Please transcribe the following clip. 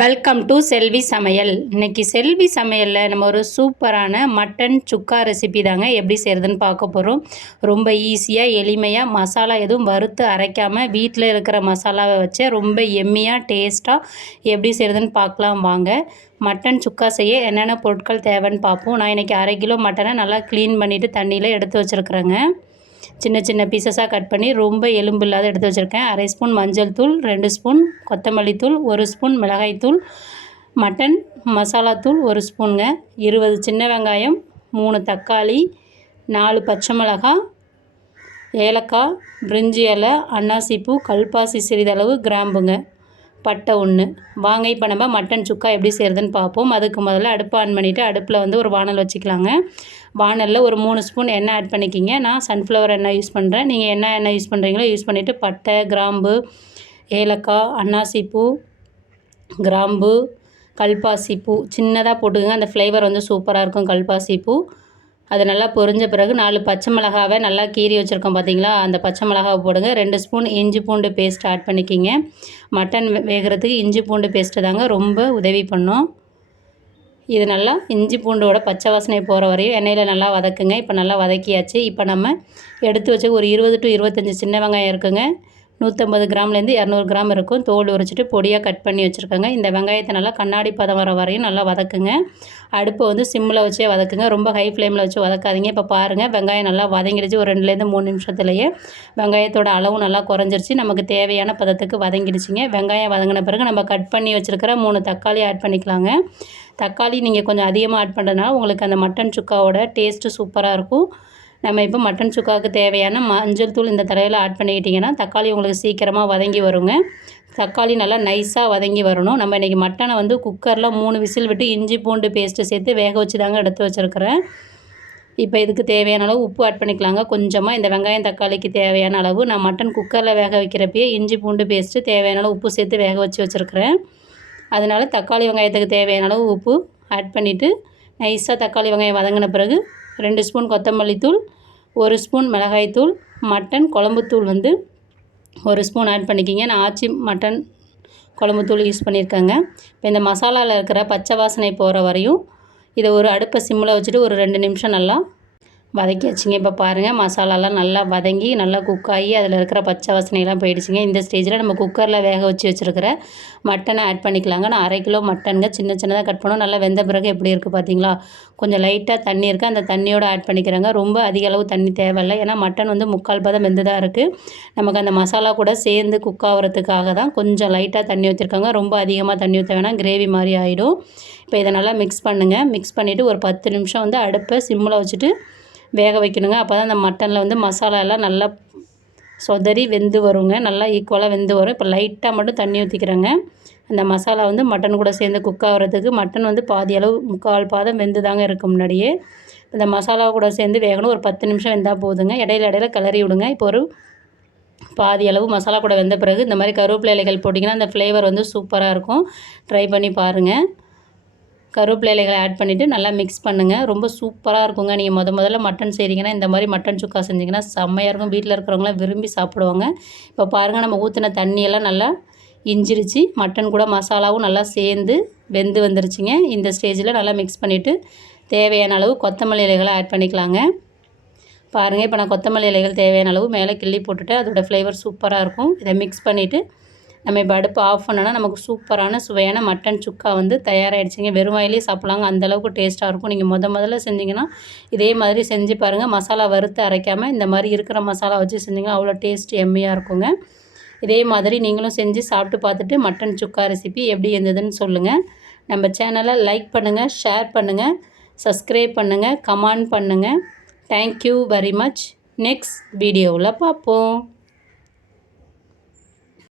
Welcome to செல்வி சமையல். இன்றைக்கி செல்வி சமையலில் நம்ம ஒரு சூப்பரான மட்டன் சுக்கா ரெசிபி தாங்க எப்படி செய்கிறதுன்னு பார்க்க போகிறோம். ரொம்ப ஈஸியாக எளிமையாக மசாலா எதுவும் வறுத்து அரைக்காமல் வீட்டில் இருக்கிற மசாலாவை வச்சு ரொம்ப எம்மியாக டேஸ்ட்டாக எப்படி செய்கிறதுன்னு பார்க்கலாம் வாங்க. மட்டன் சுக்கா செய்ய என்னென்ன பொருட்கள் தேவைன்னு பார்ப்போம். நான் இன்றைக்கி 1/2 கிலோ மட்டனை நல்லா க்ளீன் பண்ணிவிட்டு தண்ணியில் எடுத்து வச்சுருக்குறேங்க. சின்ன சின்ன பீசஸாக கட் பண்ணி ரொம்ப எலும்பு இல்லாத எடுத்து வச்சுருக்கேன். 1/2 ஸ்பூன் மஞ்சள் தூள், 2 ஸ்பூன் கொத்தமல்லி தூள், 1 ஸ்பூன் மிளகாய் தூள், மட்டன் மசாலா தூள் 1 ஸ்பூனுங்க, 20 சின்ன வெங்காயம், 3 தக்காளி, 4 பச்சை மிளகாய், ஏலக்காய், பிரிஞ்சி இலை, அன்னாசிப்பூ, கல்பாசி சிறிதளவு, கிராம்புங்க, பட்டை 1. வாங்க இப்போ நம்ம மட்டன் சுக்கா எப்படி செய்கிறதுன்னு பார்ப்போம். அதுக்கு முதல்ல அடுப்பு ஆன் பண்ணிவிட்டு அடுப்பில் வந்து ஒரு வானல் வச்சுக்கலாங்க. வானலில் ஒரு 3 ஸ்பூன் எண்ணெய் ஆட் பண்ணிக்கிங்க. நான் சன்ஃப்ளவர் எண்ணெய் யூஸ் பண்ணுறேன். நீங்கள் என்ன எண்ணெய் யூஸ் பண்ணுறீங்களோ யூஸ் பண்ணிவிட்டு பட்டை, கிராம்பு, ஏலக்காய், அன்னாசிப்பூ, கிராம்பு, கல்பாசிப்பூ சின்னதாக போட்டுக்கோங்க. அந்த ஃப்ளேவர் வந்து சூப்பராக இருக்கும் கல்பாசிப்பூ. அது நல்லா பொரிஞ்ச பிறகு 4 பச்சை மிளகாவை நல்லா கீறி வச்சுருக்கோம் பார்த்தீங்களா, அந்த பச்சை மிளகாவை போடுங்க. 2 ஸ்பூன் இஞ்சி பூண்டு பேஸ்ட் ஆட் பண்ணிக்கிங்க. மட்டன் வேகிறதுக்கு இஞ்சி பூண்டு பேஸ்ட்டு தாங்க ரொம்ப உதவி பண்ணும். இது நல்லா இஞ்சி பூண்டோட பச்சை வாசனை போகிற வரையும் எண்ணெயில் நல்லா வதக்குங்க. இப்போ நல்லா வதக்கியாச்சு. இப்போ நம்ம எடுத்து வச்சு ஒரு 20 to 25 சின்ன வெங்காயம் இருக்குங்க. 150 கிராம்லேருந்து 200 கிராம் இருக்கும். தோல் உரிச்சிட்டு பொடியாக கட் பண்ணி வச்சுருக்கேங்க. இந்த வெங்காயத்தை நல்லா கண்ணாடி பதம் வர வரையும் நல்லா வதக்குங்க. அடுப்பை வந்து சிம்மில் வச்சே வதக்குங்க, ரொம்ப ஹை ஃப்ளேமில் வச்சு வதக்காதீங்க. இப்போ பாருங்கள், வெங்காயம் நல்லா வதங்கிடுச்சு. ஒரு 2லேருந்து 3 நிமிஷத்துலேயே வெங்காயத்தோட அளவு நல்லா குறைஞ்சிருச்சு. நமக்கு தேவையான பதத்துக்கு வதங்கிடுச்சிங்க. வெங்காயம் வதங்கின பிறகு நம்ம கட் பண்ணி வச்சுருக்கிற 3 தக்காளி ஆட் பண்ணிக்கலாங்க. தக்காளி நீங்கள் கொஞ்சம் அதிகமாக ஆட் பண்ணுறதுனால உங்களுக்கு அந்த மட்டன் சுக்காவோட டேஸ்ட்டு சூப்பராக இருக்கும். நம்ம இப்போ மட்டன் சுக்காவுக்கு தேவையான மஞ்சள் தூள் இந்த தடவையில் ஆட் பண்ணிக்கிட்டிங்கன்னா தக்காளி உங்களுக்கு சீக்கிரமாக வதங்கி வருங்க. தக்காளி நல்லா நைஸாக வதங்கி வரணும். நம்ம இன்றைக்கி மட்டனை வந்து குக்கரில் 3 விசில் விட்டு இஞ்சி பூண்டு பேஸ்ட்டு சேர்த்து வேக வச்சு தாங்க எடுத்து வச்சுருக்கிறேன். இப்போ இதுக்கு தேவையான அளவு உப்பு ஆட் பண்ணிக்கலாங்க. கொஞ்சமாக இந்த வெங்காயம் தக்காளிக்கு தேவையான அளவு. நான் மட்டன் குக்கரில் வேக வைக்கிறப்பயே இஞ்சி பூண்டு பேஸ்ட்டு தேவையான அளவு உப்பு சேர்த்து வேக வச்சு வச்சுருக்கிறேன். அதனால் தக்காளி வெங்காயத்துக்கு தேவையான அளவு உப்பு ஆட் பண்ணிவிட்டு நைஸாக தக்காளி வெங்காயம் வதங்கின பிறகு 2 ஸ்பூன் கொத்தமல்லி தூள், 1 ஸ்பூன் மிளகாய் தூள், மட்டன் குழம்புத்தூள் வந்து 1 ஸ்பூன் ஆட் பண்ணிக்கிங்க. நான் ஆச்சி மட்டன் குழம்புத்தூள் யூஸ் பண்ணியிருக்கேங்க. இப்போ இந்த மசாலாவில் இருக்கிற பச்சை வாசனை போகிற வரையும் இதை ஒரு அடுப்பை சிம்மில் வச்சுட்டு ஒரு 2 நிமிஷம் நல்லா வதக்கி வச்சுங்க. இப்போ பாருங்கள், மசாலாலாம் நல்லா வதங்கி நல்லா குக் ஆகி அதில் இருக்கிற பச்சை வாசனையெல்லாம் போயிடுச்சுங்க. இந்த ஸ்டேஜில் நம்ம குக்கரில் வேக வச்சு வச்சுருக்கிற மட்டனை ஆட் பண்ணிக்கலாங்க. நான் 1/2 கிலோ மட்டனுங்க சின்ன சின்னதாக கட் பண்ணோம். நல்லா வெந்த பிறகு எப்படி இருக்குது பார்த்தீங்களா, கொஞ்சம் லைட்டாக தண்ணி இருக்குது. அந்த தண்ணியோடு ஆட் பண்ணிக்கிறேங்க. ரொம்ப அதிக அளவு தண்ணி தேவையில்லை, ஏன்னா மட்டன் வந்து 3/4 பதம் வெந்து தான் இருக்குது. நமக்கு அந்த மசாலா கூட சேர்ந்து குக் ஆகிறதுக்காக தான் கொஞ்சம் லைட்டாக தண்ணி ஊற்றிருக்காங்க. ரொம்ப அதிகமாக தண்ணி ஊற்ற வேணாம், கிரேவி மாதிரி ஆகிடும். இப்போ இதை நல்லா மிக்ஸ் பண்ணுங்கள். மிக்ஸ் பண்ணிவிட்டு ஒரு 10 நிமிஷம் வந்து அடுப்பை சிம்மில் வச்சுட்டு வேக வைக்கணுங்க. அப்போ தான் அந்த மட்டனில் வந்து மசாலா எல்லாம் நல்லா சொதறி வெந்து வருங்க. நல்லா ஈக்குவலாக வெந்து வரும். இப்போ லைட்டாக மட்டும் தண்ணி ஊற்றிக்கிறேங்க. அந்த மசாலா வந்து மட்டன் கூட சேர்ந்து குக் ஆகிறதுக்கு. மட்டன் வந்து பாதி அளவு 3/4 பாதம் வெந்து தாங்க இருக்குது முன்னாடியே. இந்த மசாலா கூட சேர்ந்து வேகணும். ஒரு 10 நிமிஷம் வெந்தால் போதுங்க. இடையில கிளறி விடுங்க. இப்போ ஒரு பாதி அளவு மசாலா கூட வெந்த பிறகு இந்த மாதிரி கருவேப்பிலை இலைகள் போட்டிங்கன்னா அந்த ஃப்ளேவர் வந்து சூப்பராக இருக்கும். ட்ரை பண்ணி பாருங்கள். கருவேப்பிலை இலைகளை ஆட் பண்ணிவிட்டு நல்லா மிக்ஸ் பண்ணுங்கள். ரொம்ப சூப்பராக இருக்குங்க. நீங்கள் முதல்ல மட்டன் செய்கிறீங்கன்னா இந்த மாதிரி மட்டன் சுக்கா செஞ்சிங்கன்னா செம்மையாக இருக்கும். வீட்டில் இருக்கிறவங்களாம் விரும்பி சாப்பிடுவாங்க. இப்போ பாருங்கள், நம்ம ஊற்றின தண்ணியெல்லாம் நல்லா இஞ்சிருச்சு. மட்டன் கூட மசாலாவும் நல்லா சேர்ந்து வெந்து வந்துருச்சுங்க. இந்த ஸ்டேஜில் நல்லா மிக்ஸ் பண்ணிவிட்டு தேவையான அளவு கொத்தமல்லி இலைகளை ஆட் பண்ணிக்கலாங்க. பாருங்கள், இப்போ நான் கொத்தமல்லி இலைகள் தேவையான அளவு மேலே கிள்ளி போட்டுட்டு அதோடய ஃப்ளேவர் சூப்பராக இருக்கும். இதை மிக்ஸ் பண்ணிவிட்டு நம்ம இப்போ அடுப்பு ஆஃப் பண்ணோன்னா நமக்கு சூப்பரான சுவையான மட்டன் சுக்கா வந்து தயாராகிடுச்சிங்க. வெறும் வாயிலே சாப்பிட்லாங்க, அந்தளவுக்கு டேஸ்ட்டாக இருக்கும். நீங்கள் முதல்ல செஞ்சிங்கன்னா இதே மாதிரி செஞ்சு பாருங்கள். மசாலா வறுத்து அரைக்காமல் இந்த மாதிரி இருக்கிற மசாலா வச்சு செஞ்சிங்கன்னா அவ்வளோ டேஸ்ட் எம்மியாக இருக்குங்க. இதே மாதிரி நீங்களும் செஞ்சு சாப்பிட்டு பார்த்துட்டு மட்டன் சுக்கா ரெசிபி எப்படி இருந்ததுன்னு சொல்லுங்கள். நம்ம சேனலை லைக் பண்ணுங்கள், ஷேர் பண்ணுங்கள், சப்ஸ்கிரைப் பண்ணுங்கள், கமெண்ட் பண்ணுங்கள். Thank you very much. நெக்ஸ்ட் வீடியோவில் பார்ப்போம்.